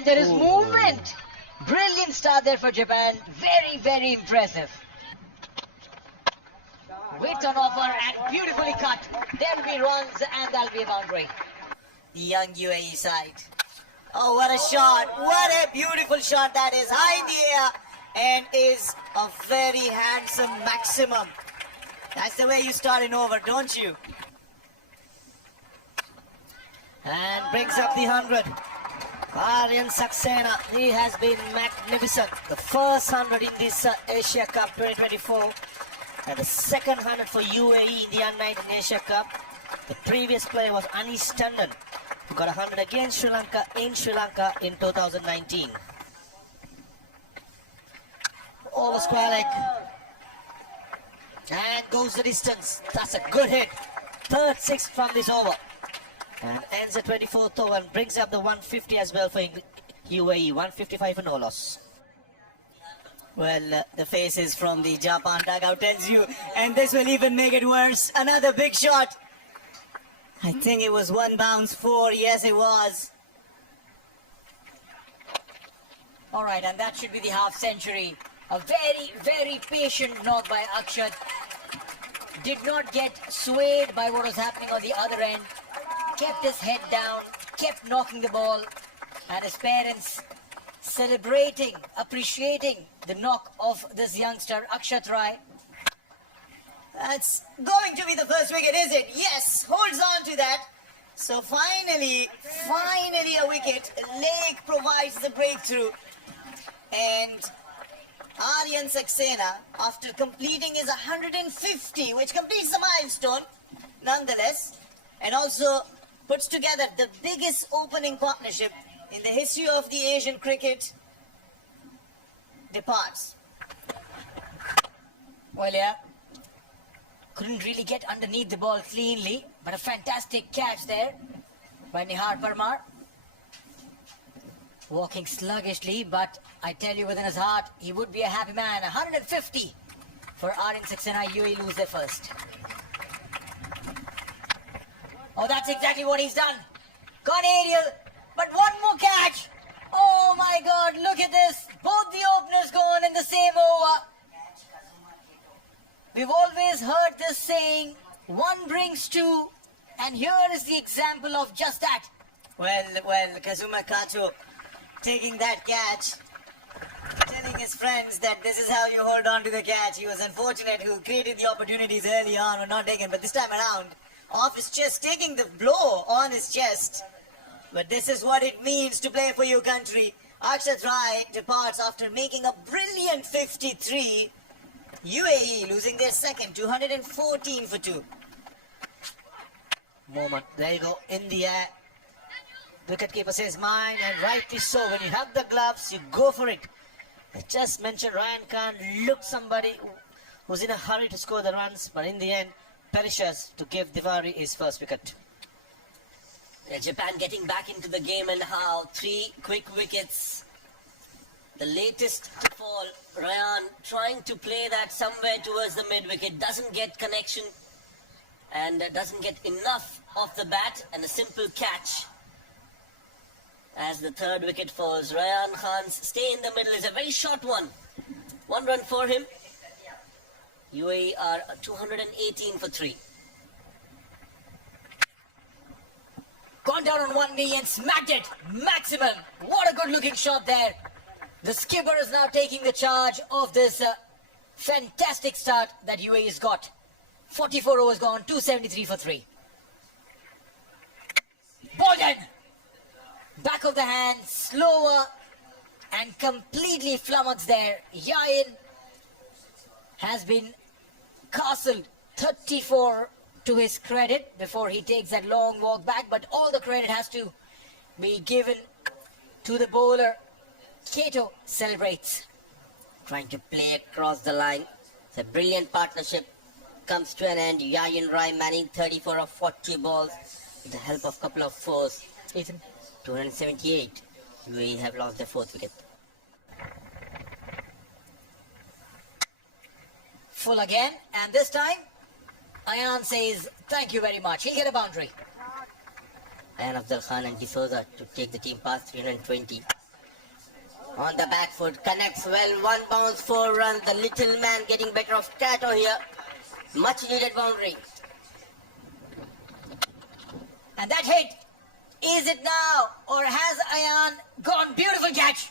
And there is movement. Brilliant start there for Japan. Very, very impressive. Width on offer and beautifully cut. There will be runs and there will be a boundary. The young UAE side. Oh, what a shot. What a beautiful shot that is. High in the air and is a very handsome maximum. That's the way you start an over, don't you? And brings up the 100. Aryan Saxena, he has been magnificent. The first 100 in this Asia Cup 2024. And the second 100 for UAE in the U19 Asia Cup. The previous player was Anish Tandon, who got 100 against Sri Lanka in 2019. Over square leg. And goes the distance. That's a good hit. Third six from this over. And ends the 24th over and brings up the 150 as well for UAE. 155 for no loss. Well, the faces from the Japan dugout tells you, and this will even make it worse. Another big shot. I think it was one bounce four. Yes, it was. All right, and that should be the half century. A very, very patient knock by Akshat. Did not get swayed by what was happening on the other end. Kept his head down, kept knocking the ball, and his parents celebrating, appreciating the knock of this youngster, Akshat Rai. That's going to be the first wicket, is it? Yes, holds on to that. So finally a wicket. Lake provides the breakthrough. And Aryan Saxena, after completing his 150, which completes the milestone, nonetheless, and also puts together the biggest opening partnership in the history of the Asian cricket, departs. Well, yeah, couldn't really get underneath the ball cleanly, but a fantastic catch there by Nihar Parmar. Walking sluggishly, but I tell you within his heart, he would be a happy man. 150 for Aryan Saxena. UAE lose their first. Oh, that's exactly what he's done. Gone aerial, but one more catch. Oh my God, look at this. Both the openers gone in the same over. We've always heard this saying, one brings two, and here is the example of just that. Well, Kazuma Kato taking that catch, telling his friends that this is how you hold on to the catch. He was unfortunate who created the opportunities early on, were not taken, but this time around, off his chest, taking the blow on his chest. But this is what it means to play for your country. Akshat Rai departs after making a brilliant 53. UAE losing their second, 214 for 2. Moment, there you go, in the air. Wicketkeeper says mine, and rightly so. When you have the gloves, you go for it. I just mentioned Ryan Khan looked somebody who's in a hurry to score the runs, but in the end, perishes to give Diwari his first wicket. Japan getting back into the game, and how 3 quick wickets. The latest to fall, Ryan trying to play that somewhere towards the mid-wicket, doesn't get connection and doesn't get enough off the bat, and a simple catch. As the third wicket falls, Ryan Khan's stay in the middle is a very short one. 1 run for him. UAE are 218 for 3. Gone down on one knee and smacked it. Maximum. What a good looking shot there. The skipper is now taking the charge of this fantastic start that UAE has got. 44 overs gone, 273 for 3. Bolden. Back of the hand, slower and completely flummoxed there. Yain has been castled. 34 to his credit before he takes that long walk back, but all the credit has to be given to the bowler. Kato celebrates. Trying to play across the line. It's a brilliant partnership. Comes to an end. Yain Rai manning 34 of 40 balls with the help of a couple of fours. Ethan. 278. UAE have lost their 4th wicket. Full again, and this time Ayan says thank you very much. He'll get a boundary. Ayan Afzal Khan and D'Souza to take the team past 320. On the back foot, connects well, 1 bounce, 4 runs. The little man getting better of Kato here. Much needed boundary. And that hit, is it now or has Ayan gone? Beautiful catch.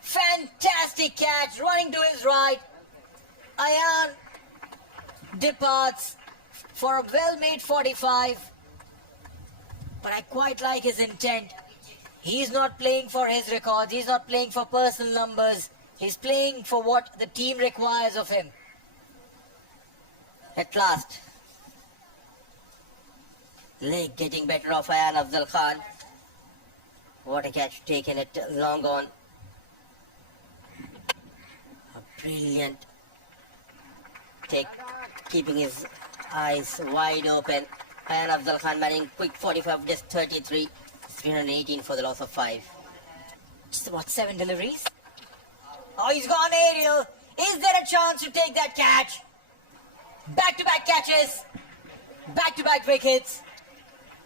Fantastic catch, running to his right. Ayan departs for a well-made 45. But I quite like his intent. He's not playing for his records. He's not playing for personal numbers. He's playing for what the team requires of him. At last, leg getting better of Ayan Afzal Khan. What a catch taken it long on. A brilliant take, keeping his eyes wide open. Ayan Afzal Khan managing quick 45, just 33. 318 for the loss of 5. Just about 7 deliveries. Oh, he's gone aerial. Is there a chance to take that catch? Back-to-back catches. Back-to-back wickets.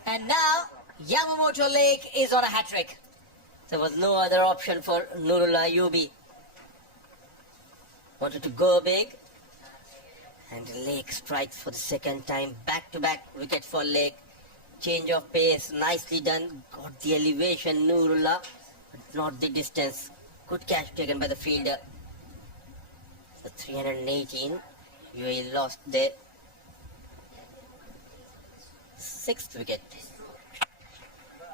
And now, Yamamoto Lake is on a hat-trick. There was no other option for Nurullah Ayubi. Wanted to go big. And Lake strikes for the second time. Back-to-back wicket for Lake. Change of pace, nicely done. Got the elevation, Nurullah, but not the distance. Good catch taken by the fielder. So 318. UAE lost there. 6th wicket.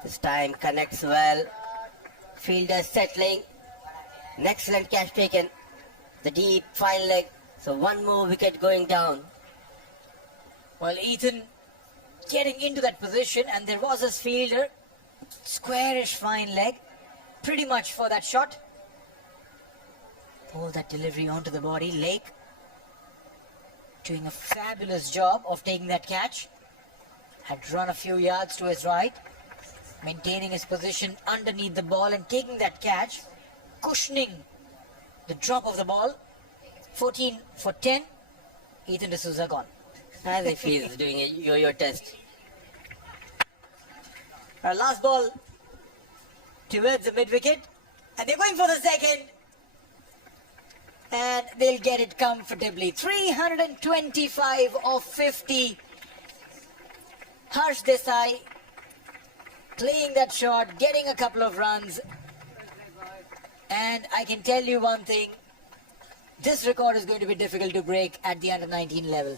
This time connects well. Fielder settling. An excellent catch taken. The deep fine leg. So 1 more wicket going down. Well, Ethan getting into that position, and there was his fielder. Squarish fine leg. Pretty much for that shot. Pull that delivery onto the body. Lake doing a fabulous job of taking that catch. Had run a few yards to his right. Maintaining his position underneath the ball and taking that catch. Cushioning the drop of the ball. 14 for 10. Ethan D'Souza gone. As if he's doing a yo-yo test. Our last ball towards the mid-wicket. And they're going for the second. And they'll get it comfortably. 325 of 50. Harsh Desai playing that shot, getting a couple of runs. And I can tell you one thing. This record is going to be difficult to break at the under-19 level.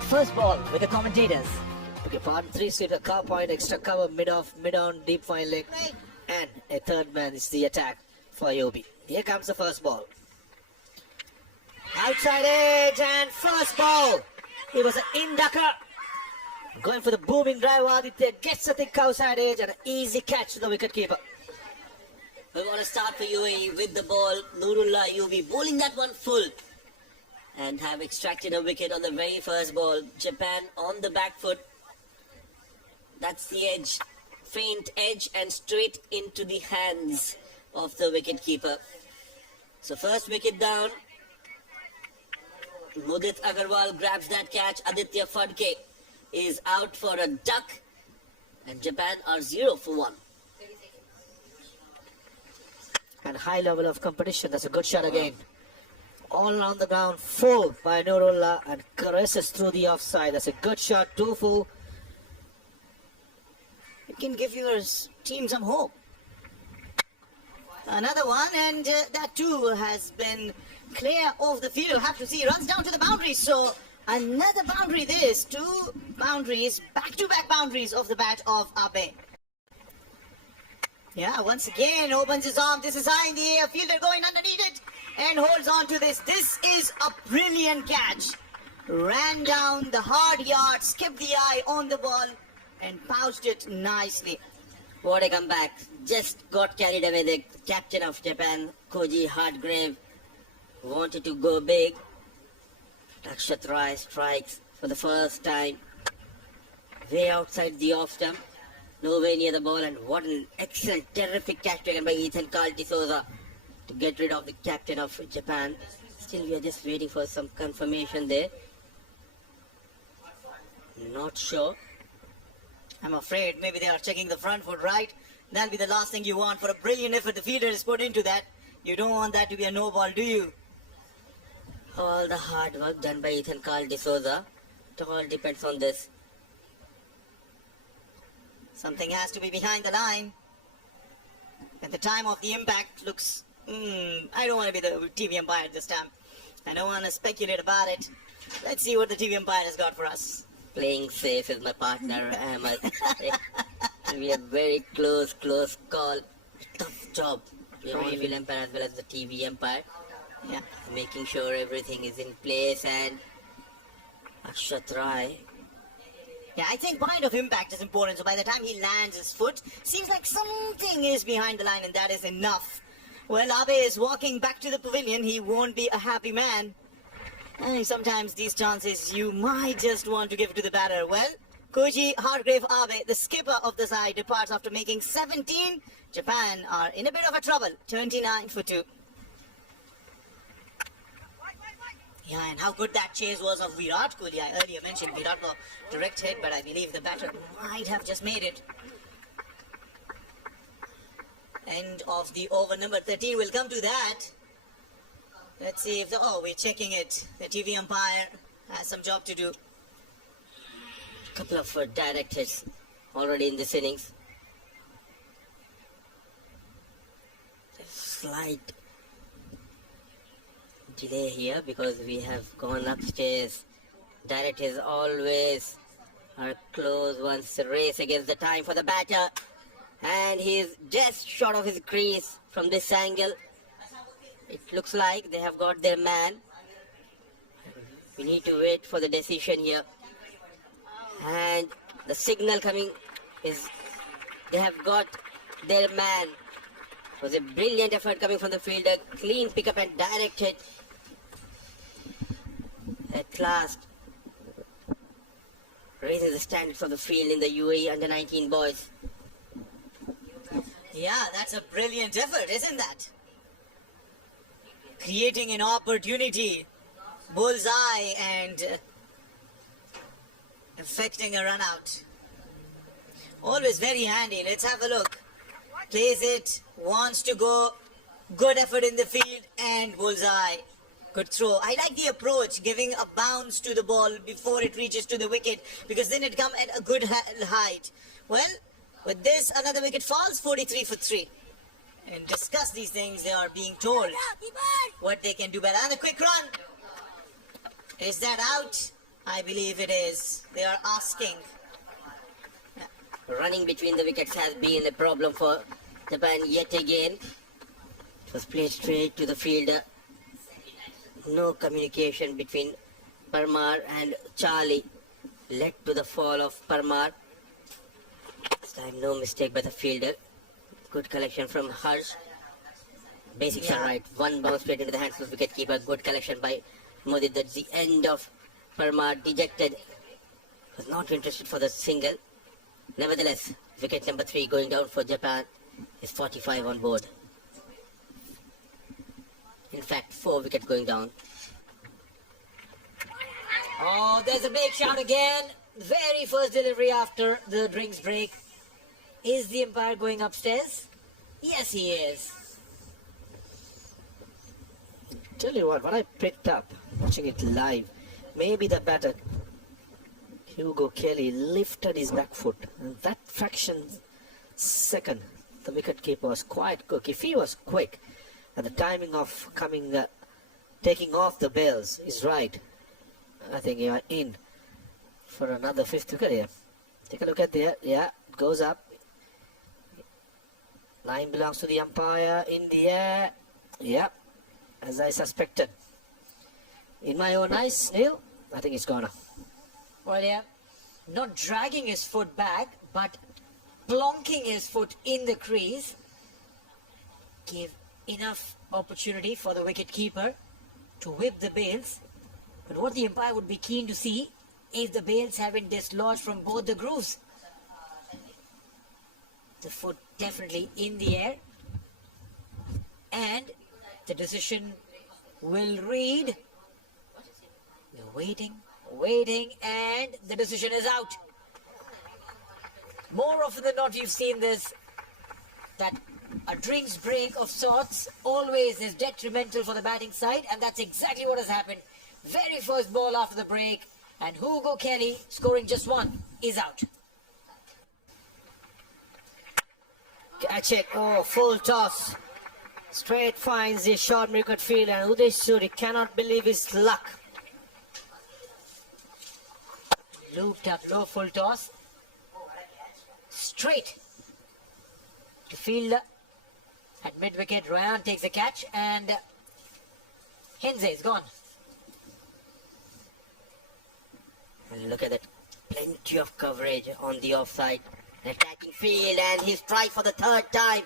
First ball with the commentators. Okay, part 3 straight, a car point, extra cover, mid-off, mid-on, deep fine leg. And a third man is the attack for Yobi. Here comes the first ball. Outside edge and first ball. It was an in-ducker. Going for the booming drive, Aditya gets the thick outside edge and an easy catch to the wicketkeeper. We want to start for UAE with the ball. Nurullah Ayubi bowling that one full. And have extracted a wicket on the very first ball. Japan on the back foot. That's the edge. Faint edge and straight into the hands of the wicketkeeper. So first wicket down. Mudit Agarwal grabs that catch. Aditya Phadke is out for a duck. And Japan are 0 for 1. And high level of competition. That's a good shot again. all around the ground. 4 by Nurullah and caresses through the offside. That's a good shot. 2 full. It can give your team some hope. Another one, and that too has been clear of the field. You'll have to see. Runs down to the boundary. So another boundary. This 2 boundaries, back-to-back boundaries of the bat of Abe. Yeah, once again opens his arm. This is high in the air. Fielder going underneath it and holds on to this. This is a brilliant catch. Ran down the hard yard, skipped the eye on the ball and pouched it nicely. What a comeback. Just got carried away. The captain of Japan, Koji Hartgrave, wanted to go big. Macth4 strikes for the first time. Way outside the off stump. Nowhere near the ball, and what an excellent, terrific catch taken by Ethan Carl D'Souza to get rid of the captain of Japan. Still, we are just waiting for some confirmation there. Not sure. I'm afraid maybe they are checking the front foot right. That'll be the last thing you want for a brilliant effort the fielder has put into that. You don't want that to be a no ball, do you? All the hard work done by Ethan Carl D'Souza. It all depends on this. Something has to be behind the line. At the time of the impact looks... I don't want to be the TV umpire this time. I don't want to speculate about it. Let's see what the TV umpire has got for us. Playing safe with my partner, Ahmed. It will be a very close call. Tough job. The on-field umpire as well as the TV umpire. Yeah. Making sure everything is in place, and Macth4. Yeah, I think point of impact is important. So by the time he lands his foot, seems like something is behind the line, and that is enough. Well, Abe is walking back to the pavilion. He won't be a happy man. And sometimes these chances you might just want to give to the batter. Well, Koji Hartgrave Abe, the skipper of the side, departs after making 17. Japan are in a bit of a trouble. 29 for 2. Yeah, and how good that chase was of Virat Kohli. I earlier mentioned Virat got direct hit, but I believe the batter might have just made it. End of the over number 13. We'll come to that. Let's see if we're checking it. The TV umpire has some job to do. Couple of direct hits already in this innings. Slight delay here because we have gone upstairs. Direct hits always are close ones. Race against the time for the batter, and he's just short of his crease from this angle. It looks like they have got their man. We need to wait for the decision here. And the signal coming is they have got their man. It was a brilliant effort coming from the fielder. Clean pickup and direct hit. At last, raises the standards of the field in the UAE under-19 boys. Yeah, that's a brilliant effort, isn't that? Creating an opportunity, bullseye, and effecting a run out. Always very handy. Let's have a look. Plays it, wants to go, good effort in the field, and bullseye. Good throw. I like the approach, giving a bounce to the ball before it reaches to the wicket, because then it comes at a good height. Well, with this, another wicket falls, 43 for 3. And discuss these things, they are being told what they can do better. And a quick run. Is that out? I believe it is. They are asking. Running between the wickets has been a problem for Japan yet again. It was played straight to the fielder. No communication between Parmar and Charlie led to the fall of Parmar. This time no mistake by the fielder. Good collection from Harsh. Basics are right. One bounce straight into the hands of the wicketkeeper. Good collection by Modi. That's the end of Parmar. Dejected. Was not interested for the single. Nevertheless, wicket number 3 going down for Japan is 45 on board. In fact, 4 wickets going down. Oh, there's a big shot again. Very first delivery after the drinks break. Is the umpire going upstairs? Yes, he is. Tell you what I picked up watching it live, maybe the batter Hugo Kelly lifted his back foot, and that fraction second the wicketkeeper was quite quick. If he was quick, and the timing of taking off the bails is right, I think you are in for another 5th wicket here. Take a look at there. Yeah, it goes up. Line belongs to the umpire in the air. Yeah, as I suspected. In my own eyes, Neil, I think it's gone. Well, yeah, not dragging his foot back, but plonking his foot in the crease gave enough opportunity for the wicket-keeper to whip the bails. But what the umpire would be keen to see is the bails have been dislodged from both the grooves. The foot definitely in the air, and the decision will read. We're waiting, and the decision is out. More often than not, you've seen this, that a drinks break of sorts always is detrimental for the batting side, and that's exactly what has happened. Very first ball after the break, and Hugo Kelly, scoring just one, is out. Catch it. Oh, full toss. Straight finds the short wicket field, and Uday Suri cannot believe his luck. Looped up low, full toss. Straight to fielder. At mid-wicket, Ryan takes the catch, and Henze is gone. And look at that. Plenty of coverage on the offside. Attacking field, and he strike for the 3rd time.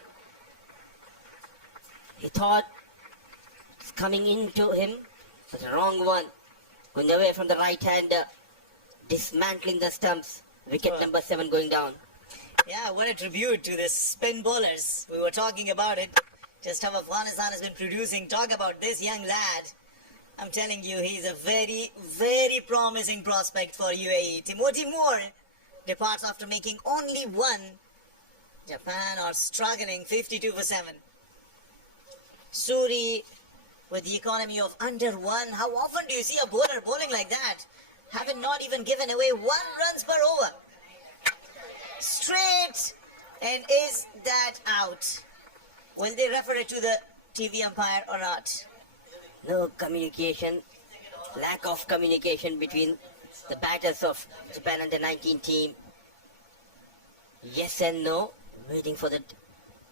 He thought it's coming into him, but the wrong one. Going away from the right-hander. Dismantling the stumps. Wicket number 7 going down. Yeah, what a tribute to the spin bowlers. We were talking about it. Just how Afghanistan has been producing. Talk about this young lad. I'm telling you, he's a very, very promising prospect for UAE. Timothy Moore departs after making only 1. Japan are struggling 52 for 7. Suri with the economy of under 1. How often do you see a bowler bowling like that? Having not even given away 1 runs per over. Straight, and is that out? Will they refer it to the TV umpire or not? No communication, lack of communication between the batters of Japan under 19 team. Yes and no, waiting for the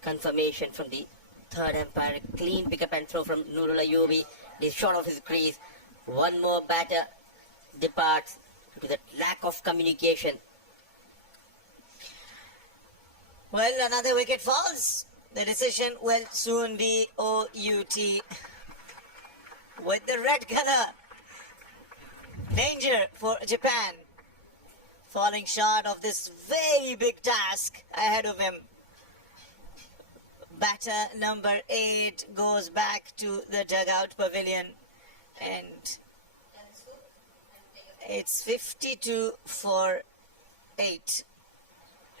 confirmation from the 3rd umpire. Clean pick up and throw from Nurul Ayubi. He's short of his crease. One more batter departs due to the lack of communication. Well, another wicket falls. The decision will soon be OUT. With the red color. Danger for Japan. Falling short of this very big task ahead of him. Batter number 8 goes back to the dugout pavilion. And it's 52 for 8.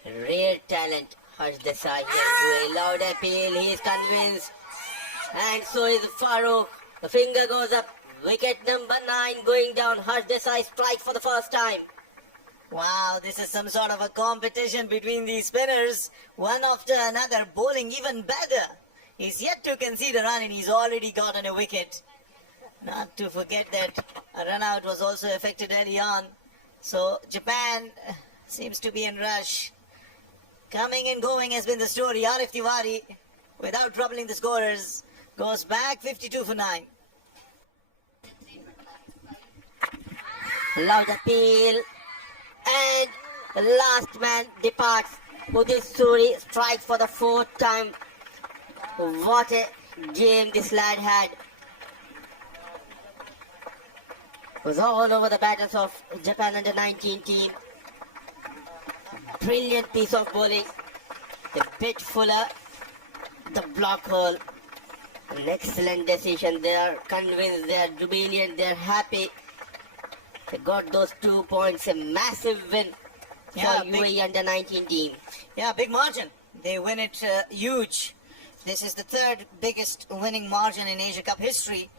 Rare talent, Harsh Desai here. Loud appeal, he is convinced. And so is Farouk. The finger goes up. Wicket number 9 going down. Harsh Desai strike for the first time. Wow, this is some sort of a competition between these spinners. One after another bowling even better. He's yet to concede a run and he's already gotten a wicket. Not to forget that a run out was also affected early on. So Japan seems to be in rush. Coming and going has been the story. Arif Tiwari, without troubling the scorers, goes back 52 for 9. Loud appeal. And the last man departs. Uday Suri strikes for the 4th time. What a game this lad had. Was all over the batters of Japan under 19 team. Brilliant piece of bowling. A bit fuller. The block hole. An excellent decision. They are convinced, they are jubilant, they are happy. They got those 2 points. A massive win for UAE under 19 team. Yeah, big margin. They win it huge. This is the 3rd biggest winning margin in Asia Cup history.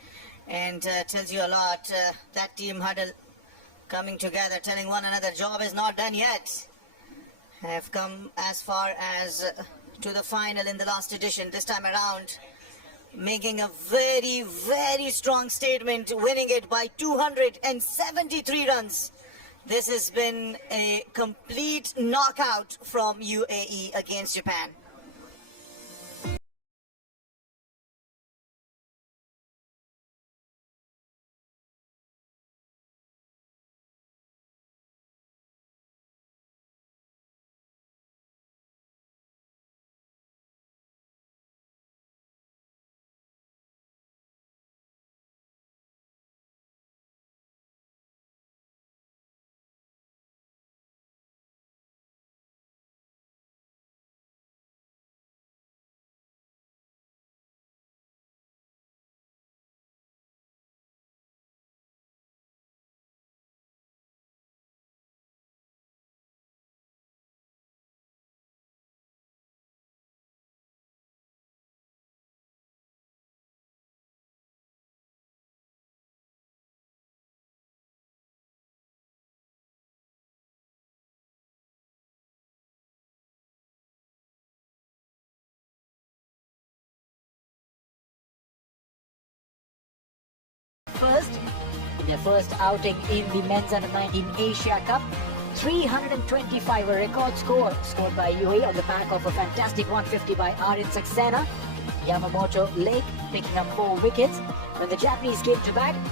and tells you a lot. That team huddle coming together, telling one another job is not done yet. Have come as far as to the final in the last edition. This time around, making a very, very strong statement, winning it by 273 runs. This has been a complete knockout from UAE against Japan. Their first outing in the men's under-19 Asia Cup. 325, a record score scored by UAE on the back of a fantastic 150 by Arin Saxena. Yamamoto Lake picking up 4 wickets. When the Japanese came to bat, they